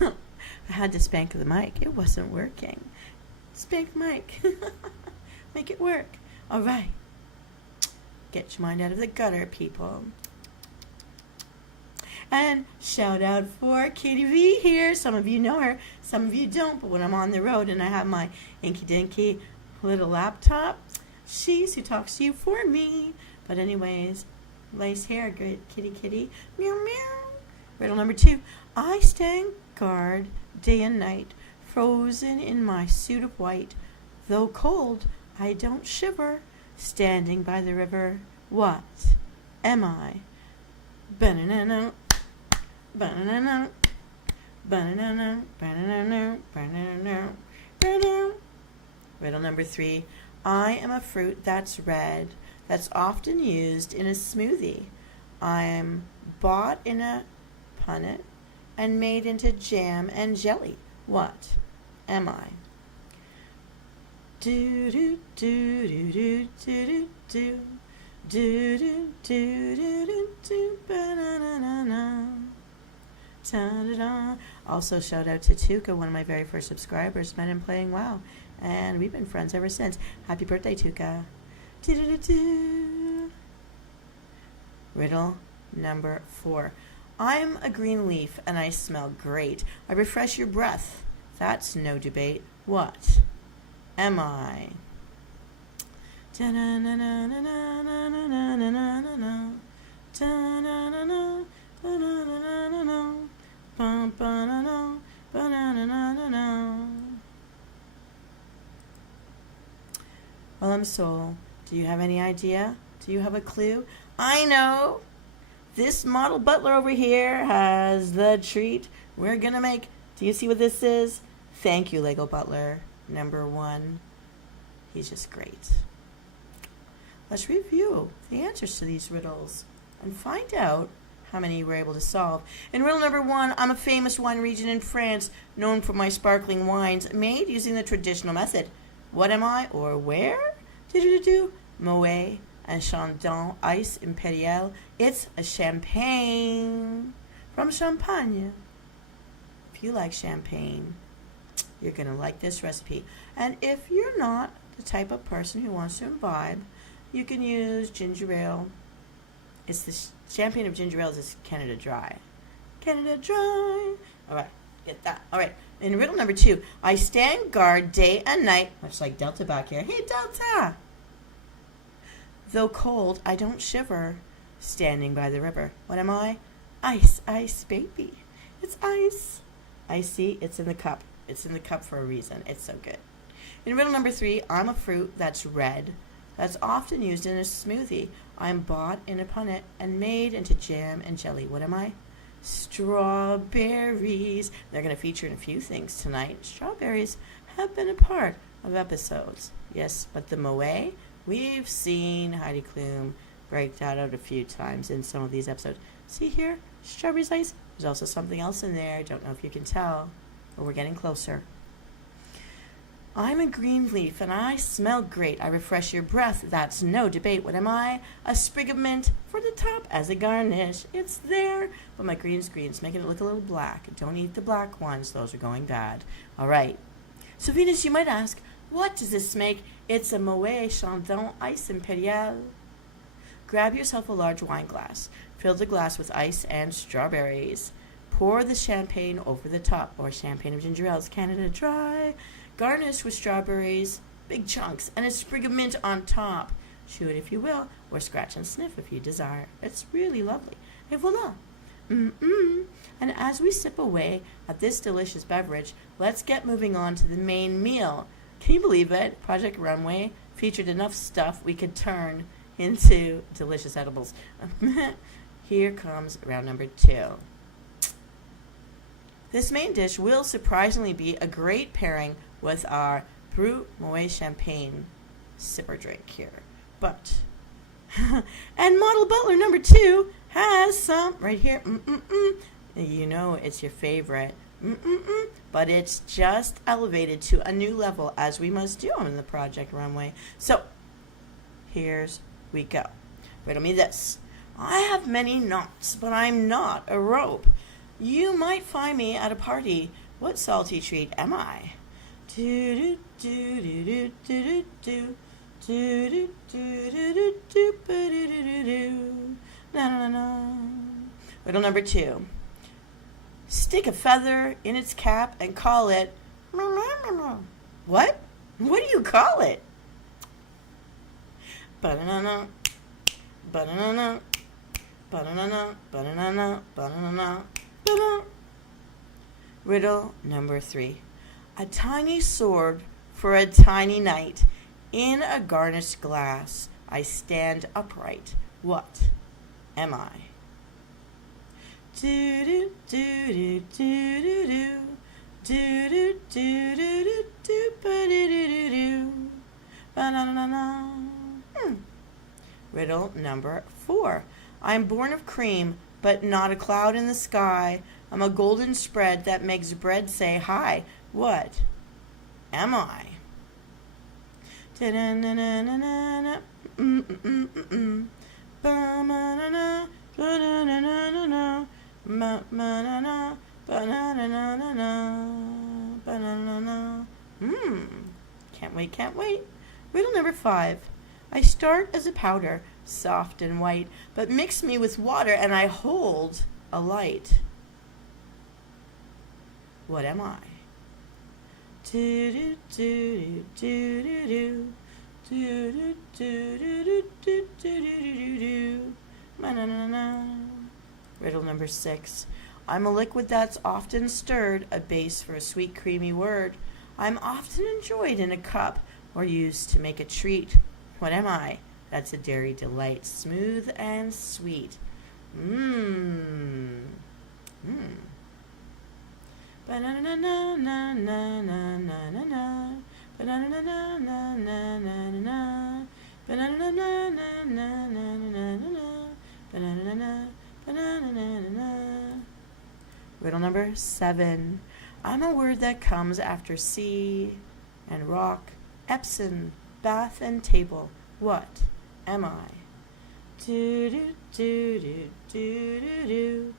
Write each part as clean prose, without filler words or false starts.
I had to spank the mic. It wasn't working. Spank mic. Make it work. All right. Get your mind out of the gutter, people. And shout out for Katie V here. Some of you know her, some of you don't. But when I'm on the road and I have my inky dinky little laptop, she's who talks to you for me. But anyways, lace hair, good kitty kitty. Meow meow. Riddle number 2. I stand guard day and night, frozen in my suit of white. Though cold, I don't shiver, standing by the river. What am I? Banana. Banana. Banana. Banana. Banana. Banana. Riddle number 3. I am a fruit that's red, that's often used in a smoothie. I'm bought in a punnet and made into jam and jelly. What am I? Do do do do do do do do do do do do do banana. Ta-da-da. Also, shout out to Tuka, one of my very first subscribers. Met him playing WoW, and we've been friends ever since. Happy birthday, Tuka. Do-do-do-do. Riddle number 4. I'm a green leaf, and I smell great. I refresh your breath. That's no debate. What am I? Well, Msoul, do you have any idea? Do you have a clue? I know! This model butler over here has the treat we're gonna make. Do you see what this is? Thank you, Lego Butler number 1. He's just great. Let's review the answers to these riddles and find out how many you were able to solve. In riddle number 1, I'm a famous wine region in France, known for my sparkling wines made using the traditional method. What am I, or where? Do-do-do-do. Moet and Chandon Ice Imperial. It's a champagne from Champagne. If you like champagne, you're going to like this recipe. And if you're not the type of person who wants to imbibe, you can use ginger ale. It's the champagne of ginger ale is Canada Dry. Canada Dry. All right, get that. All right, in riddle number 2, I stand guard day and night, much like Delta back here. Hey, Delta! Though cold, I don't shiver, standing by the river. What am I? Ice, ice, baby. It's ice. Icy, it's in the cup. It's in the cup for a reason. It's so good. In riddle number 3, I'm a fruit that's red, that's often used in a smoothie. I'm bought in a punnet and made into jam and jelly. What am I? Strawberries. They're going to feature in a few things tonight. Strawberries have been a part of episodes. Yes, but the Moet, we've seen Heidi Klum break that out a few times in some of these episodes. See here? Strawberries ice. There's also something else in there. I don't know if you can tell, but we're getting closer. I'm a green leaf, and I smell great. I refresh your breath. That's no debate. What am I? A sprig of mint for the top as a garnish. It's there, but my green's making it look a little black. Don't eat the black ones. Those are going bad. All right. So, Venus, you might ask, what does this make? It's a Moet Chandon Ice Imperial. Grab yourself a large wine glass. Fill the glass with ice and strawberries. Pour the champagne over the top, or champagne of ginger ale, Canada Dry. Garnish with strawberries, big chunks, and a sprig of mint on top. Chew it if you will, or scratch and sniff if you desire. It's really lovely. Et voila! And as we sip away at this delicious beverage, let's get moving on to the main meal. Can you believe it? Project Runway featured enough stuff we could turn into delicious edibles. Here comes round number 2. This main dish will surprisingly be a great pairing with our Brut Moet Champagne sipper drink here. But, and model butler number 2 has some right here. You know it's your favorite. But it's just elevated to a new level, as we must do in the Project Runway. So, here's we go. Riddle me this. I have many knots, but I'm not a rope. You might find me at a party. What salty treat am I? Do do do do do do do do do do do do do. Na na na. Riddle number 2. Stick a feather in its cap and call it. What? What do you call it? Banana, banana, banana, banana, banana, banana. Riddle number 3. A tiny sword for a tiny knight. In a garnished glass, I stand upright. What am I? Do do do do do do do do do do do do do do do. Banana. Riddle number 4. I'm born of cream, but not a cloud in the sky. I'm a golden spread that makes bread say hi. What am I? Can't wait. Riddle number 5. I start as a powder, soft and white, but mix me with water and I hold a light. What am I? Do do do do do do do do do do do do. Riddle number 6. I'm a liquid that's often stirred, a base for a sweet creamy word. I'm often enjoyed in a cup or used to make a treat. What am I? That's a dairy delight, smooth and sweet. Banana na na na na na na na. Banana na na na na na na. Banana na na na na na na na. Banana na banana na na na. Riddle number 7. I'm a word that comes after sea and rock, Epsom, bath and table. What am I? Do do do do do do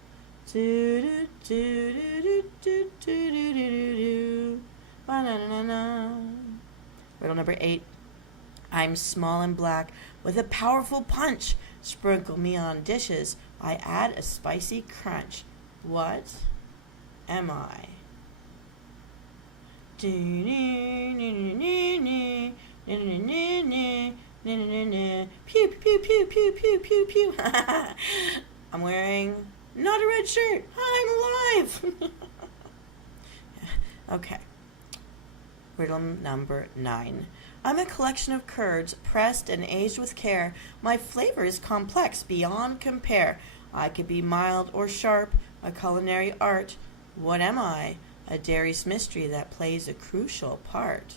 do do do do do do do do. Banana. Riddle number 8. I'm small and black with a powerful punch. Sprinkle me on dishes. I add a spicy crunch. What am I? Pew pew pew pew pew pew pew. I'm wearing not a red shirt. I'm alive. Okay. Riddle number 9. I'm a collection of curds pressed and aged with care. My flavor is complex beyond compare. I could be mild or sharp, a culinary art. What am I? A dairy's mystery that plays a crucial part.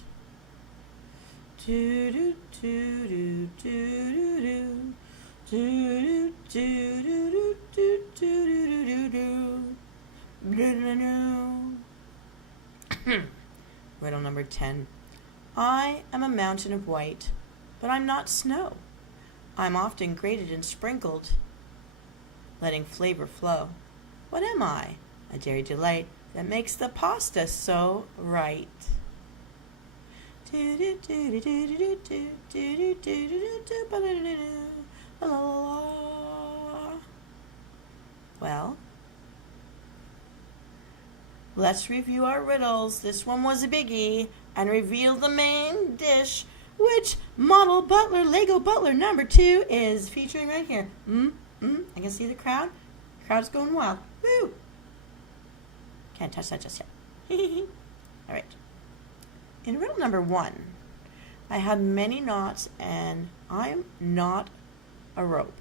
Do do do do do do do do do do do do do. Riddle number 10. I am a mountain of white, but I'm not snow. I'm often grated and sprinkled, letting flavor flow. What am I? A dairy delight that makes the pasta so right. Well, let's review our riddles. This one was a biggie. And reveal the main dish, which model butler, Lego butler number 2 is featuring right here. I can see the crowd. The crowd's going wild. Woo! Can't touch that just yet. All right. In riddle number 1, I have many knots and I'm not a rope.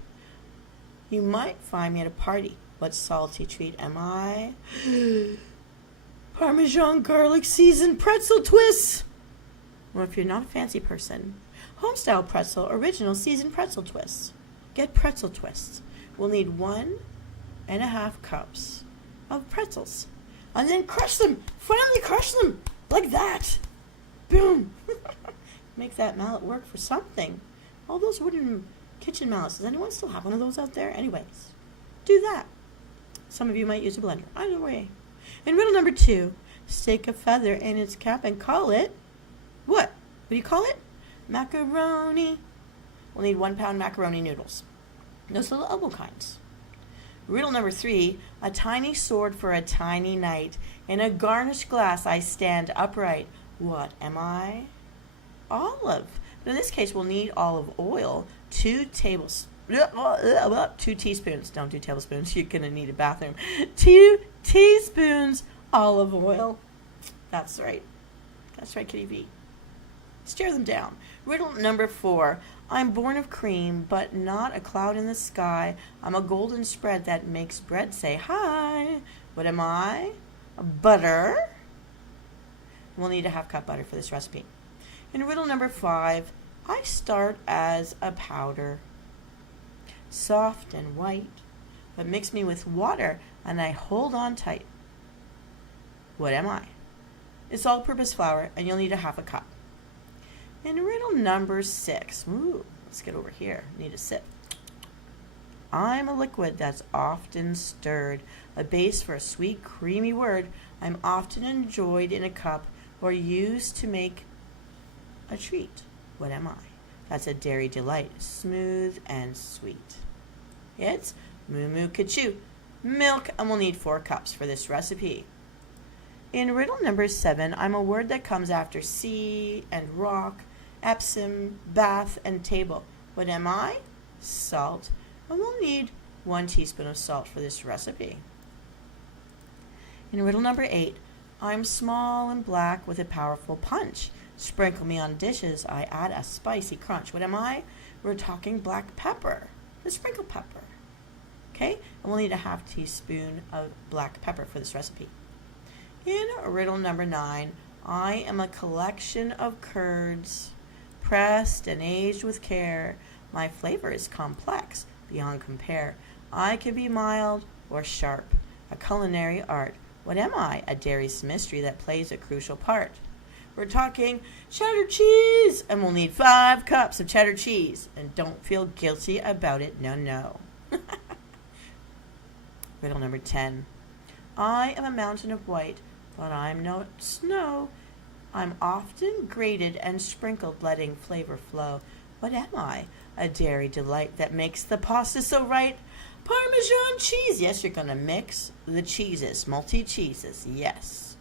You might find me at a party. What salty treat am I? Parmesan garlic seasoned pretzel twists. Or if you're not a fancy person, homestyle pretzel original seasoned pretzel twists. Get pretzel twists. We'll need 1.5 cups of pretzels. And then crush them. Finally crush them. Like that. Boom. Make that mallet work for something. All those wooden kitchen mallets. Does anyone still have one of those out there? Anyways, do that. Some of you might use a blender. Either way. In riddle number 2, stick a feather in its cap and call it, what? What do you call it? Macaroni. We'll need 1 pound macaroni noodles. Those little elbow kinds. Riddle number 3, a tiny sword for a tiny knight. In a garnished glass I stand upright. What am I? Olive. But in this case, we'll need olive oil, 2 teaspoons. Don't do tablespoons. You're going to need a bathroom. 2 teaspoons olive oil. That's right. That's right, Kitty V. Stir them down. Riddle number 4. I'm born of cream, but not a cloud in the sky. I'm a golden spread that makes bread say hi. What am I? Butter. We'll need a 1/2 cup butter for this recipe. In riddle number 5, I start as a powder, soft and white, but mix me with water and I hold on tight. What am I? It's all-purpose flour, and you'll need a 1/2 cup. In riddle number 6, let's get over here. Need a sip. I'm a liquid that's often stirred, a base for a sweet, creamy word. I'm often enjoyed in a cup or used to make a treat. What am I? That's a dairy delight, smooth and sweet. It's Moo Moo Kachoo, milk, and we'll need 4 cups for this recipe. In riddle number 7, I'm a word that comes after sea and rock, Epsom, bath, and table. What am I? Salt, and we'll need 1 teaspoon of salt for this recipe. In riddle number 8, I'm small and black with a powerful punch. Sprinkle me on dishes, I add a spicy crunch. What am I? We're talking black pepper, the sprinkle pepper. Okay, and we'll need a 1/2 teaspoon of black pepper for this recipe. In riddle number 9, I am a collection of curds, pressed and aged with care. My flavor is complex, beyond compare. I can be mild or sharp, a culinary art. What am I? A dairy's mystery that plays a crucial part. We're talking cheddar cheese, and we'll need 5 cups of cheddar cheese. And don't feel guilty about it, no. Riddle number 10. I am a mountain of white, but I'm no snow. I'm often grated and sprinkled, letting flavor flow. What am I? A dairy delight that makes the pasta so right. Parmesan cheese. Yes, you're going to mix the cheeses, multi-cheeses. Yes.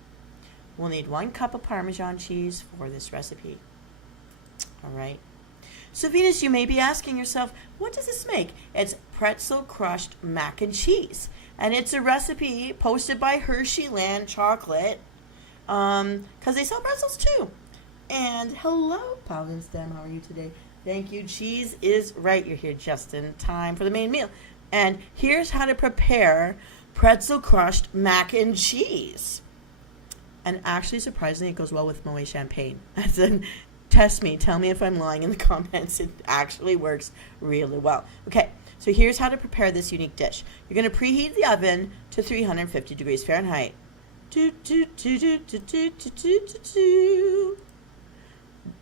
We'll need 1 cup of Parmesan cheese for this recipe. All right. So, Venus, you may be asking yourself, what does this make? It's pretzel crushed mac and cheese. And it's a recipe posted by Hersheyland Chocolate, because they sell pretzels too. And hello, Paul and Stem, how are you today? Thank you. Cheese is right. You're here just in time for the main meal. And here's how to prepare pretzel crushed mac and cheese. And actually, surprisingly, it goes well with Moet champagne. As in, test me. Tell me if I'm lying in the comments. It actually works really well. Okay, so here's how to prepare this unique dish. You're going to preheat the oven to 350 degrees Fahrenheit.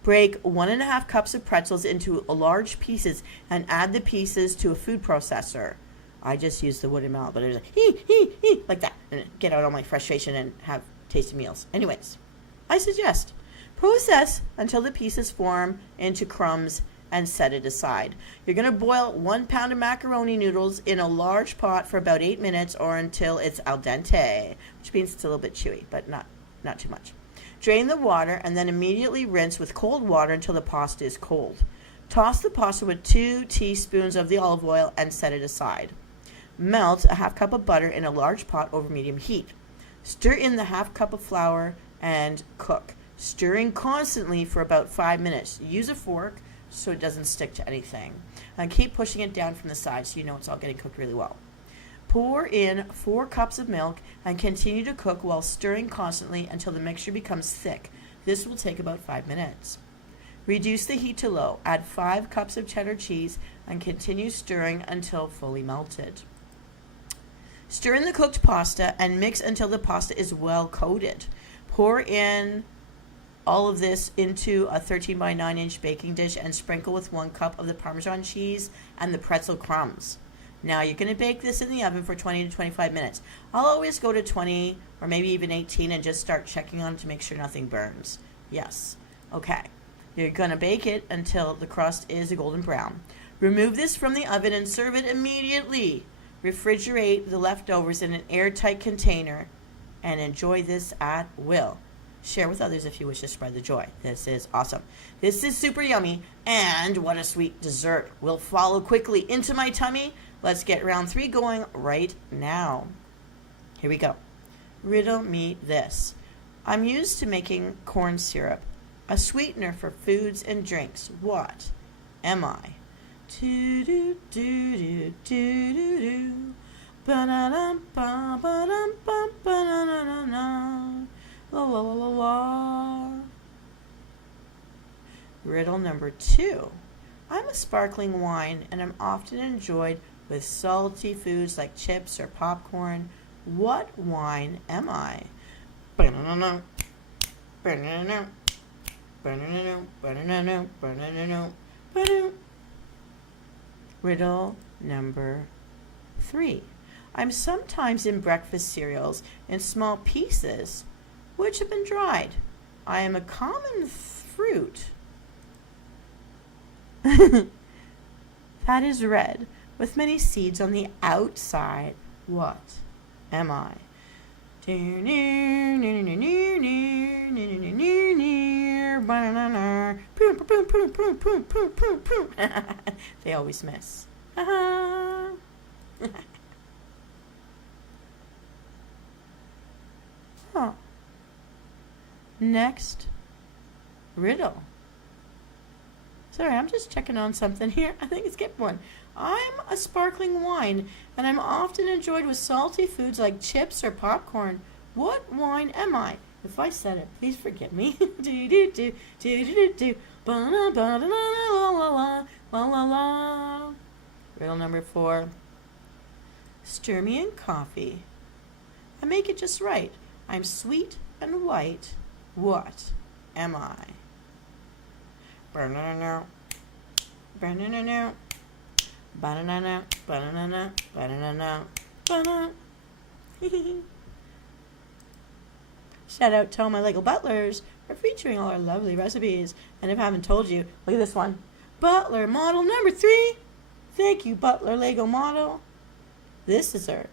Break 1.5 cups of pretzels into large pieces and add the pieces to a food processor. I just used the wooden mallet, but it was like that. And get out all my frustration and have tasty meals. Anyways, I suggest process until the pieces form into crumbs and set it aside. You're going to boil 1 pound of macaroni noodles in a large pot for about 8 minutes or until it's al dente, which means it's a little bit chewy, but not too much. Drain the water and then immediately rinse with cold water until the pasta is cold. Toss the pasta with 2 teaspoons of the olive oil and set it aside. Melt a 1/2 cup of butter in a large pot over medium heat. Stir in the 1/2 cup of flour and cook, stirring constantly for about 5 minutes. Use a fork so it doesn't stick to anything. And keep pushing it down from the side so you know it's all getting cooked really well. Pour in 4 cups of milk and continue to cook while stirring constantly until the mixture becomes thick. This will take about 5 minutes. Reduce the heat to low. Add 5 cups of cheddar cheese and continue stirring until fully melted. Stir in the cooked pasta and mix until the pasta is well coated. Pour in all of this into a 13 by 9 inch baking dish and sprinkle with 1 cup of the Parmesan cheese and the pretzel crumbs. Now you're going to bake this in the oven for 20 to 25 minutes. I'll always go to 20 or maybe even 18 and just start checking on it to make sure nothing burns. Yes. Okay. You're going to bake it until the crust is a golden brown. Remove this from the oven and serve it immediately. Refrigerate the leftovers in an airtight container and enjoy this at will. Share with others if you wish to spread the joy. This is awesome. This is super yummy, and what a sweet dessert will follow quickly into my tummy. Let's get round 3 going right now. Here we go. Riddle me this. I'm used to making corn syrup, a sweetener for foods and drinks. What am I? Riddle number 2. I'm a sparkling wine and I'm often enjoyed with salty foods like chips or popcorn. What wine am I? Riddle number 3. I'm sometimes in breakfast cereals in small pieces which have been dried. I am a common fruit that is red with many seeds on the outside. What am I? They always miss. Huh. Next riddle. Sorry, I'm just checking on something here. I think it's skip one. I'm a sparkling wine, and I'm often enjoyed with salty foods like chips or popcorn. What wine am I? If I said it, please forgive me. Riddle number 4. Stir me in coffee. I make it just right. I'm sweet and white. What am I? Banana, banana, banana, banana, banana, banana. Shout out to all my Lego butlers for featuring all our lovely recipes. And if I haven't told you, look at this one. Butler model number 3. Thank you, Butler Lego model. This dessert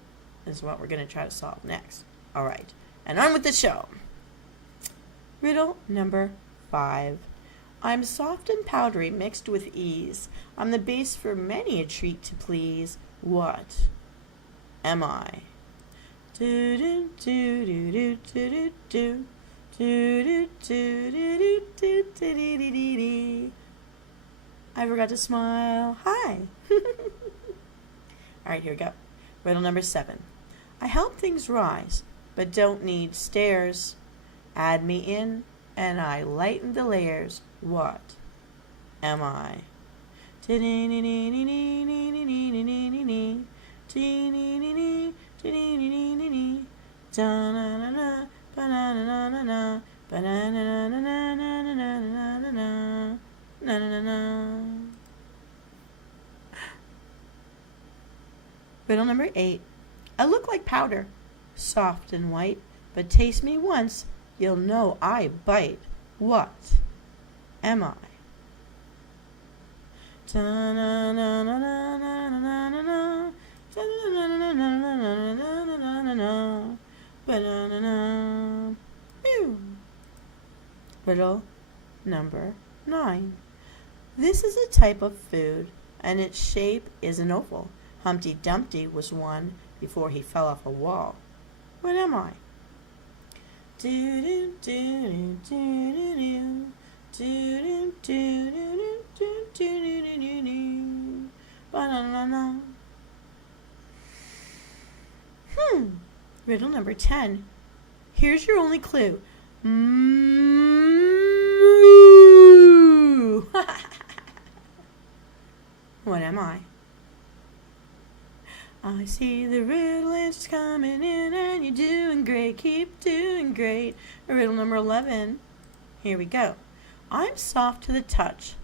is what we're going to try to solve next. All right, and on with the show. Riddle number 5. I'm soft and powdery mixed with ease. I'm the base for many a treat to please. What am I? I forgot to smile. Hi. All right, here we go. Riddle number 7. I help things rise, but don't need stairs. Add me in, and I lighten the layers. What am I? Riddle number 8. I look like powder, soft and white, but taste me once, you'll know I bite. What am I? Riddle number 9. This is a type of food, and its shape is an oval. Humpty Dumpty was one before he fell off a wall. What am I? Riddle number 10. Here's your only clue. What am I? I see the riddle answers coming in, and you're doing great. Keep doing great. Riddle number 11. Here we go. I'm soft to the touch,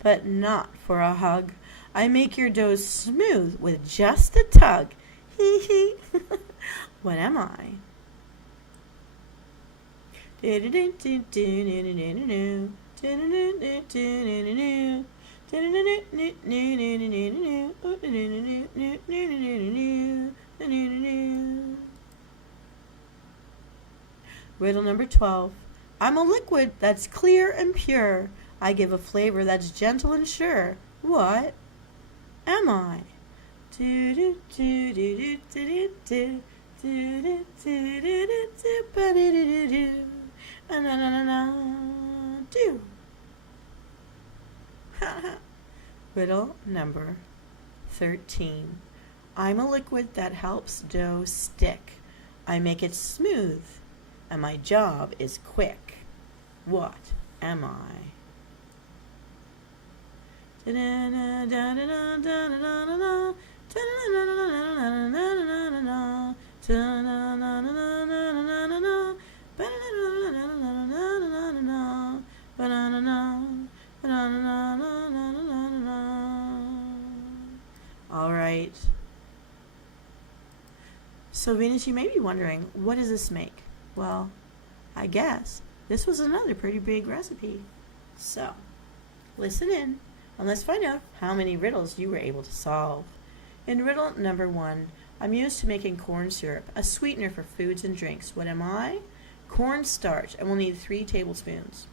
but not for a hug. I make your dough smooth with just a tug. Hee hee. What am I? Riddle number 12. I'm a liquid that's clear and pure. I give a flavor that's gentle and sure. What am I? Do. Riddle number 13. I'm a liquid that helps dough stick. I make it smooth, and my job is quick. What am I? All right. So Venus, you may be wondering, what does this make? Well, I guess this was another pretty big recipe. So, listen in and let's find out how many riddles you were able to solve. In riddle number 1, I'm used to making corn syrup, a sweetener for foods and drinks. What am I? Corn starch, and we'll need 3 tablespoons.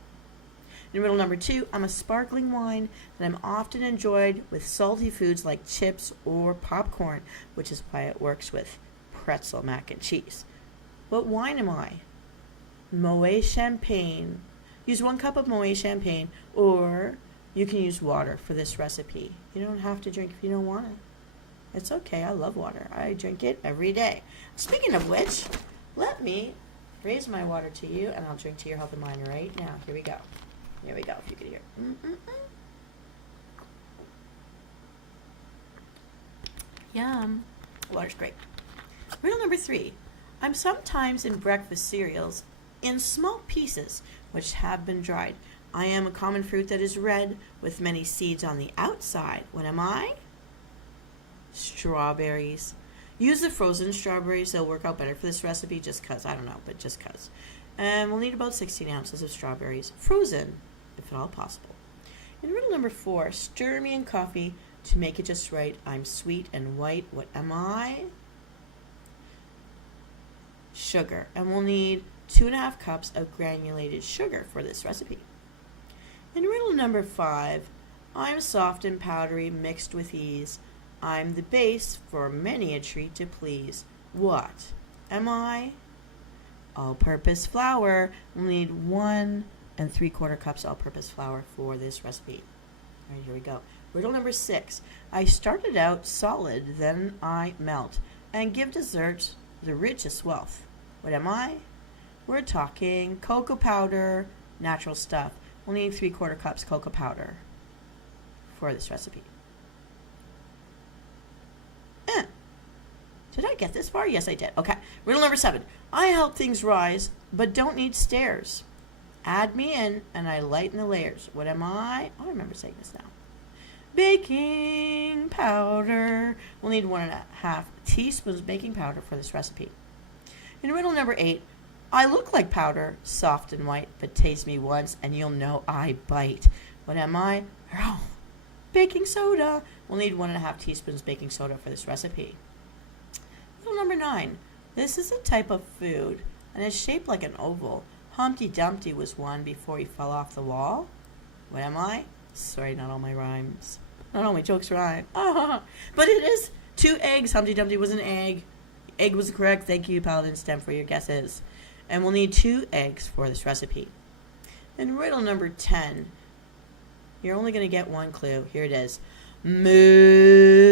In riddle number 2, I'm a sparkling wine that I'm often enjoyed with salty foods like chips or popcorn, which is why it works with pretzel mac and cheese. What wine am I? Moet Champagne. Use 1 cup of Moet Champagne, or you can use water for this recipe. You don't have to drink if you don't want it. It's okay, I love water. I drink it every day. Speaking of which, let me raise my water to you, and I'll drink to your health and mine right now. Here we go. Here we go, if you could hear. Yum. Water's great. Riddle number 3. I'm sometimes in breakfast cereals in small pieces which have been dried. I am a common fruit that is red with many seeds on the outside. What am I? Strawberries. Use the frozen strawberries. They'll work out better for this recipe just because. I don't know, but just because. And we'll need about 16 ounces of strawberries. Frozen, if at all possible. In riddle number 4, stir me in coffee to make it just right. I'm sweet and white. What am I? Sugar. And we'll need 2.5 cups of granulated sugar for this recipe. In riddle number 5, I'm soft and powdery mixed with ease. I'm the base for many a treat to please. What am I? All-purpose flour. We'll need 1 3/4 cups all-purpose flour for this recipe. All right, here we go. Riddle number 6. I started out solid, then I melt, and give dessert the richest wealth. What am I? We're talking cocoa powder, natural stuff. We'll need 3/4 cups cocoa powder for this recipe. Did I get this far? Yes, I did. Okay. Riddle number 7. I help things rise, but don't need stairs. Add me in, and I lighten the layers. What am I? Oh, I remember saying this now. Baking powder. We'll need 1.5 teaspoons baking powder for this recipe. In riddle number 8, I look like powder, soft and white, but taste me once, and you'll know I bite. What am I? Oh, baking soda. We'll need 1.5 teaspoons baking soda for this recipe. Riddle number 9. This is a type of food, and it's shaped like an oval. Humpty Dumpty was one before he fell off the wall. What am I? Sorry, not all my rhymes. Not all my jokes rhyme. But it is 2 eggs. Humpty Dumpty was an egg. Egg was correct. Thank you, Paladin STEM, for your guesses. And we'll need 2 eggs for this recipe. In riddle number 10, you're only going to get 1 clue. Here it is. Moo.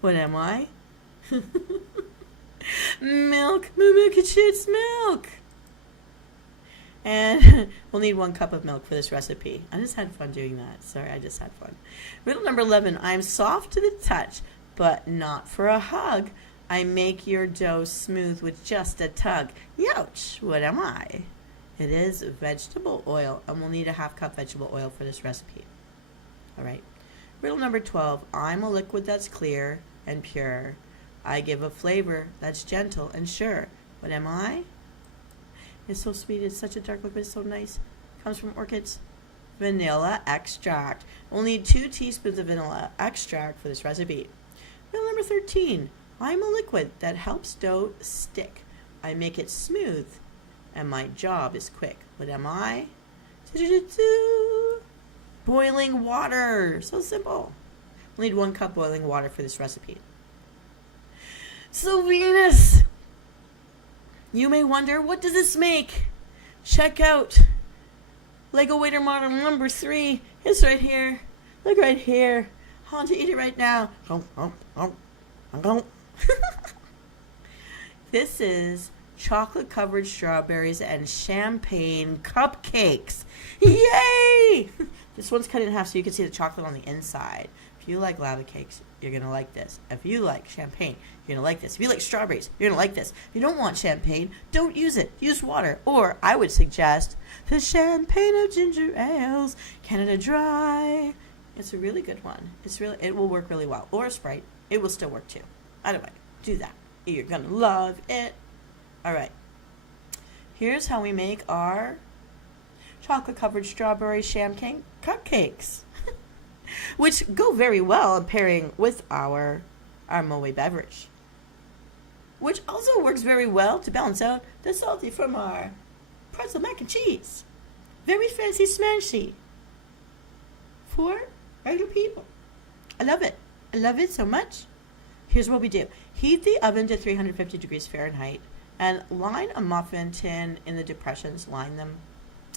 What am I? Milk. Moo can shits milk. And we'll need 1 cup of milk for this recipe. I just had fun doing that. Sorry, I just had fun. Riddle number 11. I'm soft to the touch, but not for a hug. I make your dough smooth with just a tug. Youch. What am I? It is vegetable oil, and we'll need a 1/2 cup vegetable oil for this recipe. All right. Riddle number 12. I'm a liquid that's clear and pure. I give a flavor that's gentle and sure. What am I? It's so sweet. It's such a dark liquid. It's so nice. Comes from orchids. Vanilla extract. We'll need 2 teaspoons of vanilla extract for this recipe. Riddle number 13. I'm a liquid that helps dough stick. I make it smooth, and my job is quick. What am I? Boiling water. So simple. We'll need 1 cup boiling water for this recipe. So Venus, you may wonder, what does this make? Check out Lego waiter model number 3. It's right here. Look right here. I want to eat it right now. This is chocolate covered strawberries and champagne cupcakes. Yay! This one's cut in half so you can see the chocolate on the inside. If you like lava cakes, you're going to like this. If you like champagne, you're going to like this. If you like strawberries, you're going to like this. If you don't want champagne, don't use it. Use water. Or I would suggest the champagne of ginger ales, Canada Dry. It's a really good one. It will work really well. Or a Sprite. It will still work too. Either way, do that. You're going to love it. All right. Here's how we make our chocolate covered strawberry champagne cupcakes, which go very well in pairing with our Msoul beverage, which also works very well to balance out the salty from our pretzel mac and cheese. Very fancy smashy for regular people. I love it. I love it so much. Here's what we do. Heat the oven to 350 degrees Fahrenheit and line a muffin tin in the depressions. Line them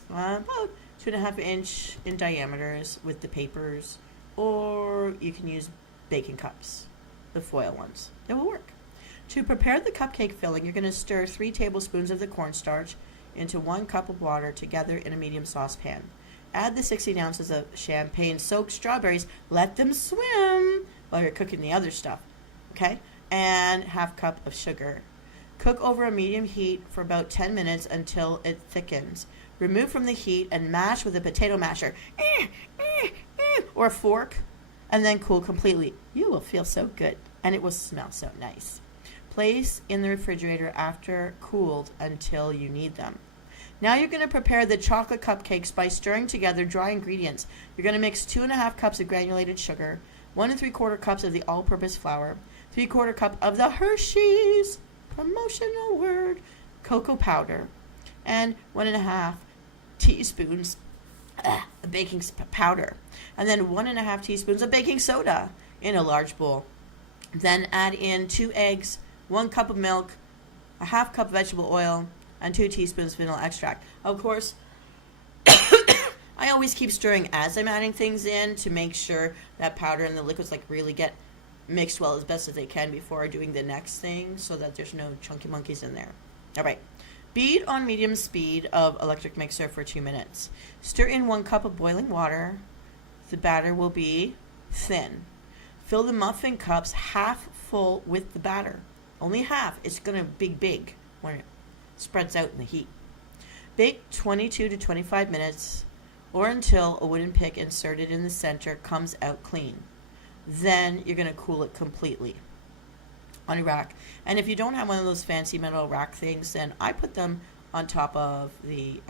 about 2.5 inch in diameters with the papers, or you can use baking cups, the foil ones. It will work. To prepare the cupcake filling, you're going to stir 3 tablespoons of the cornstarch into 1 cup of water together in a medium saucepan. Add the 16 ounces of champagne-soaked strawberries. Let them swim while you're cooking the other stuff. Okay? And 1/2 cup of sugar. Cook over a medium heat for about 10 minutes until it thickens. Remove from the heat and mash with a potato masher or a fork, and then cool completely. You will feel so good, and it will smell so nice. Place in the refrigerator after cooled until you need them. Now you're going to prepare the chocolate cupcakes by stirring together dry ingredients. You're going to mix 2.5 cups of granulated sugar, 1 3/4 cups of the all-purpose flour, 3/4 cup of the Hershey's promotional word cocoa powder, and 1.5 teaspoons of baking powder, and then 1.5 teaspoons of baking soda in a large bowl. Then add in 2 eggs, 1 cup of milk, a 1/2 cup vegetable oil, and 2 teaspoons vanilla extract. Of course, I always keep stirring as I'm adding things in to make sure that powder and the liquids really get mixed well as best as they can before doing the next thing, so that there's no chunky monkeys in there. All right. Beat on medium speed of electric mixer for 2 minutes. Stir in 1 cup of boiling water. The batter will be thin. Fill the muffin cups half full with the batter. Only half. It's going to be big when it spreads out in the heat. Bake 22 to 25 minutes or until a wooden pick inserted in the center comes out clean. Then you're going to cool it completely on a rack. And if you don't have one of those fancy metal rack things, then I put them on top of the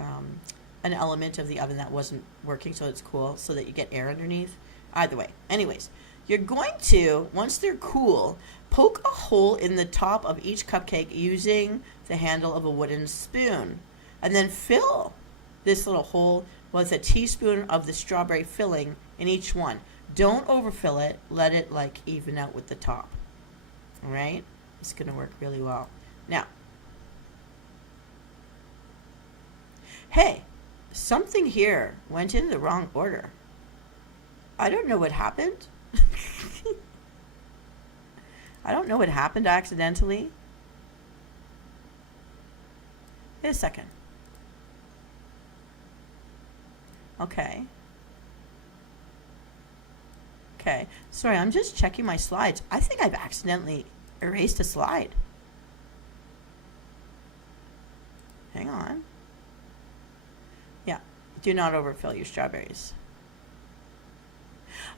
an element of the oven that wasn't working, so it's cool, so that you get air underneath. Either way. Anyways, you're going to, once they're cool, poke a hole in the top of each cupcake using the handle of a wooden spoon. And then fill this little hole with a teaspoon of the strawberry filling in each one. Don't overfill it. Let it even out with the top. All right? It's going to work really well. Now, hey, something here went in the wrong order. I don't know what happened. I don't know what happened accidentally. Wait a second. Okay. Okay. Sorry, I'm just checking my slides. I think I've accidentally erased a slide. Hang on. Do not overfill your strawberries.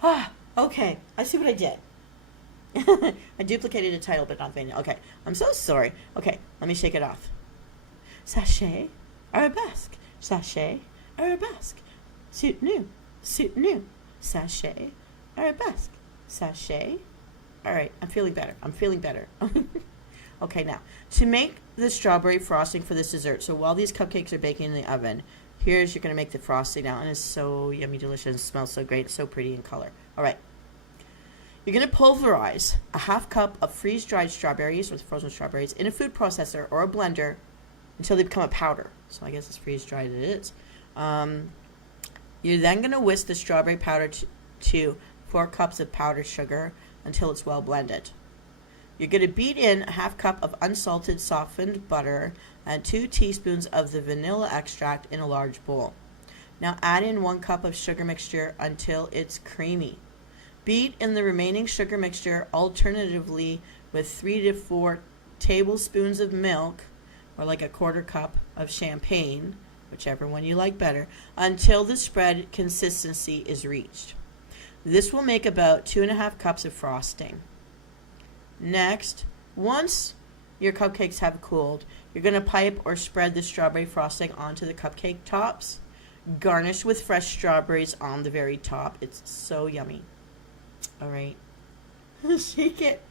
Ah, okay. I see what I did. I duplicated a title, but not vanilla. Okay, I'm so sorry. Okay, let me shake it off. Sachet, arabesque. Sachet, arabesque. Soutenu, soutenu. Sachet, arabesque. Sachet. All right, I'm feeling better. I'm feeling better. Okay, now, to make the strawberry frosting for this dessert, so while these cupcakes are baking in the oven, here's you're going to make the frosting now, and it's so yummy, delicious, smells so great, so pretty in color. All right. You're going to pulverize a half cup of freeze-dried strawberries or frozen strawberries in a food processor or a blender until they become a powder. So I guess it's freeze-dried it is. You're then going to whisk the strawberry powder to 4 cups of powdered sugar until it's well blended. You're going to beat in a half cup of unsalted softened butter and 2 teaspoons of the vanilla extract in a large bowl. Now add in 1 cup of sugar mixture until it's creamy. Beat in the remaining sugar mixture alternatively with 3 to 4 tablespoons of milk, or like a 1/4 cup of champagne, whichever one you like better, until the spread consistency is reached. This will make about 2.5 cups of frosting. Next, once your cupcakes have cooled, you're going to pipe or spread the strawberry frosting onto the cupcake tops. Garnish with fresh strawberries on the very top. It's so yummy. All right. Shake it.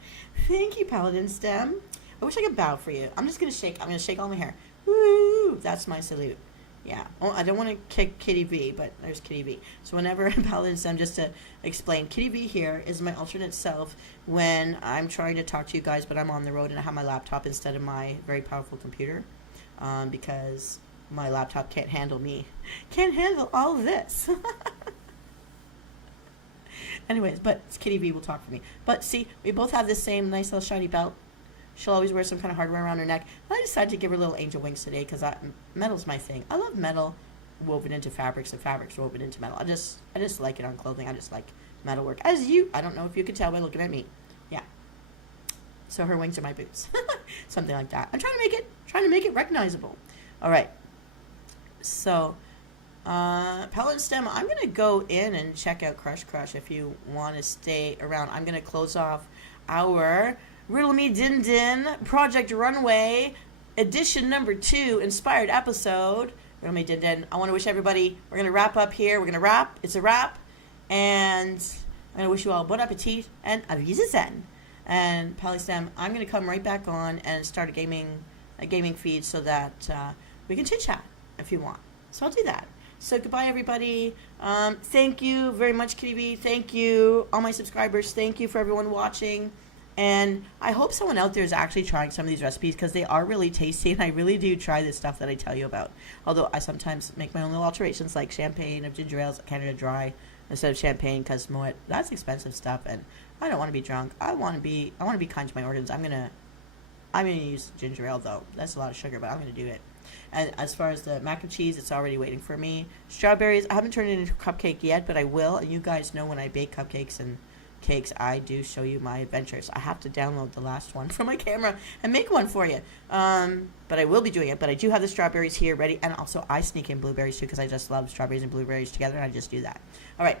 Thank you, Paladin Stem. I wish I could bow for you. I'm just going to shake. I'm going to shake all my hair. Woo! That's my salute. Yeah. Oh, I don't want to kick Kitty V, but there's Kitty V. So whenever Paladin Stem, just to explain, Kitty V here is my alternate self when I'm trying to talk to you guys, but I'm on the road and I have my laptop instead of my very powerful computer because my laptop can't handle me. Can't handle all of this. Anyways, but Kitty V will talk for me. But see, we both have the same nice little shiny belt. She'll always wear some kind of hardware around her neck. I decided to give her little angel wings today because metal's my thing. I love metal woven into fabrics and fabrics woven into metal. I just like it on clothing. I just like metal work. As you, I don't know if you could tell by looking at me. Yeah. So her wings are my boots. Something like that. I'm trying to make it recognizable. All right. So, Paladin Stem, I'm going to go in and check out Crush Crush if you want to stay around. I'm going to close off our Riddle Me Din Din Project Runway edition number 2 inspired episode. Riddle Me Din Din. I want to wish everybody, we're going to wrap up here. We're going to wrap. It's a wrap. And I'm going to wish you all bon appetit and Wiedersehen. And Paladin Stem, I'm going to come right back on and start a gaming feed so that we can chit chat if you want. So I'll do that. So goodbye, everybody. Thank you very much, Kitty V. Thank you, all my subscribers. Thank you for everyone watching. And I hope someone out there is actually trying some of these recipes because they are really tasty, and I really do try this stuff that I tell you about. Although I sometimes make my own little alterations, like champagne of ginger ales, Canada Dry instead of champagne, because Moet, that's expensive stuff, and I don't want to be drunk. I want to be kind to my organs. I'm gonna use ginger ale though. That's a lot of sugar, but I'm gonna do it. And as far as the mac and cheese, it's already waiting for me. Strawberries, I haven't turned it into a cupcake yet, but I will. And you guys know when I bake cupcakes and cakes, I do show you my adventures. I have to download the last one from my camera and make one for you. But I will be doing it. But I do have the strawberries here ready. And also I sneak in blueberries too because I just love strawberries and blueberries together. And I just do that. All right.